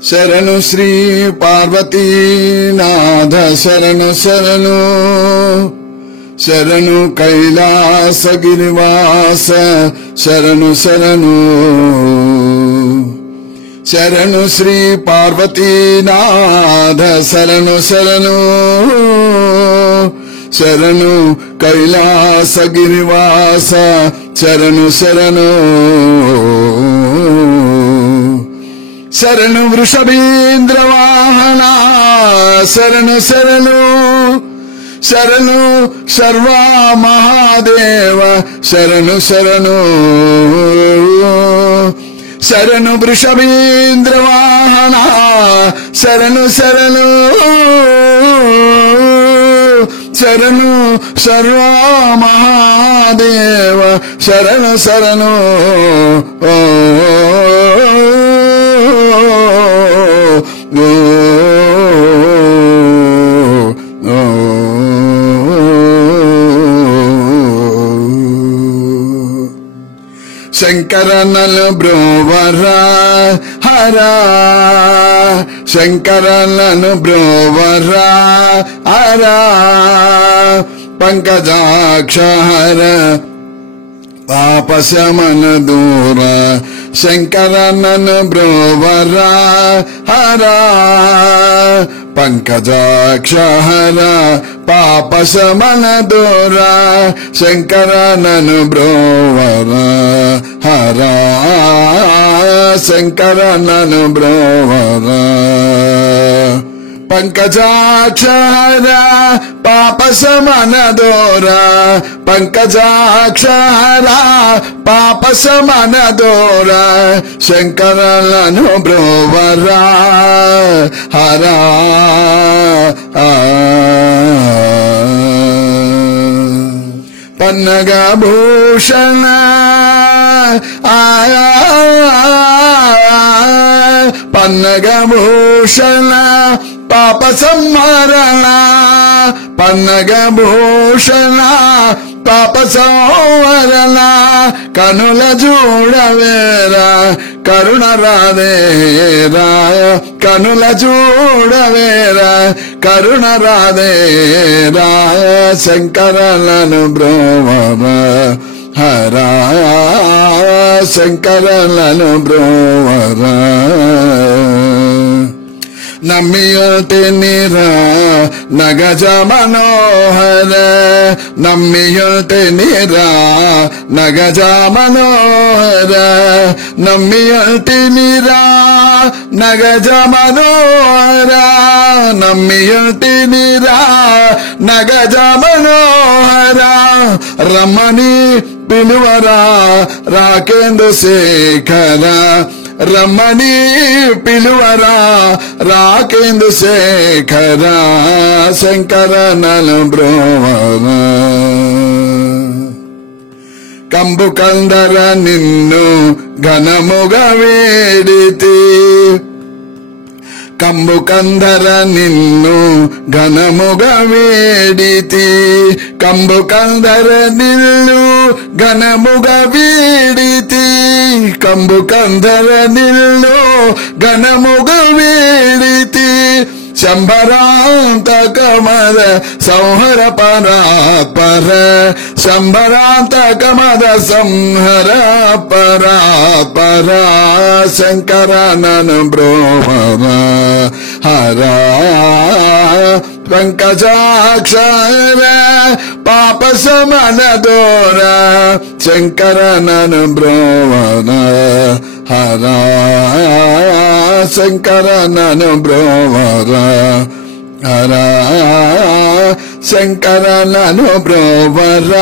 శరణు శ్రీ పార్వతీనాథ శరణు శరణు శరణు కైలాసగిరివాస శరణు శరణు శరణు శ్రీ పార్వతీనాథ శరణు శరణు శరణు కైలాసగిరివాస శరణు శరణు శరణు వృషభేంద్ర వాహన శరణు శరణు శరణు సర్వా మహాదేవ శరణు శరణు శరణు వృషభేంద్ర వాహన శరణు శరణు శరణు సర్వా మహాదేవ శరణు శరణు శంకరనల బ్రోవర హరా శంకరనను బ్రోవర హరా పంకజాక్ష హర పాపశమన దూర శంకరనను బ్రోవర హరా పంకజాక్ష హర పాపశమన దూర శంకరనను బ్రోవర హరా శంకరనను బ్రోవర పంకజాక్ష హర పాపశమన దూర పంకజాక్ష హర పాపశమన దూర శంకరనను బ్రోవర హరా పన్నగ భూషణ పన్నగ భూషణ పాప సంహరణ పన్నగ భూషణ పాప సంహరణ కనుల చూడవేరా కరుణ రాదేరా కనుల చూడవేరా కరుణ రాదేరా శంకరలను బ్రోవర హరా శంకరలను బ్రోవర నమ్మియోతే నిరా నగజ మనోహర నమ్మియోతే నిరా నగజ మనోహర నమ్మియోతే నిరా నగజ మనోహర నమ్మియోతే నిరా నగజ మనోహర రమణి పిలువరా రాకేంద్ర శేఖర రమణి పిలువరా రాకేంద్ర శేఖర శంకరనను బ్రోవర కంబు కందర నిన్ను ఘనముగా వేడితి కంబు కందర నిన్ను ఘనముగా వేడితి కంబు కందర నిన్ను ఘనముగా వేడితి కంబు కందర నిన్ను ఘనముగా వేడితి శంభరాంతకమద సంహర పరాత్పర శంభరాంతకమద సంహర పరాత్పర శంకరనను బ్రోవర హరా పంకజాక్షర పాప సమన దూర శంకరనను బ్రోవర హరా శంకరనను బ్రోవర హరా శంకరనను బ్రోవర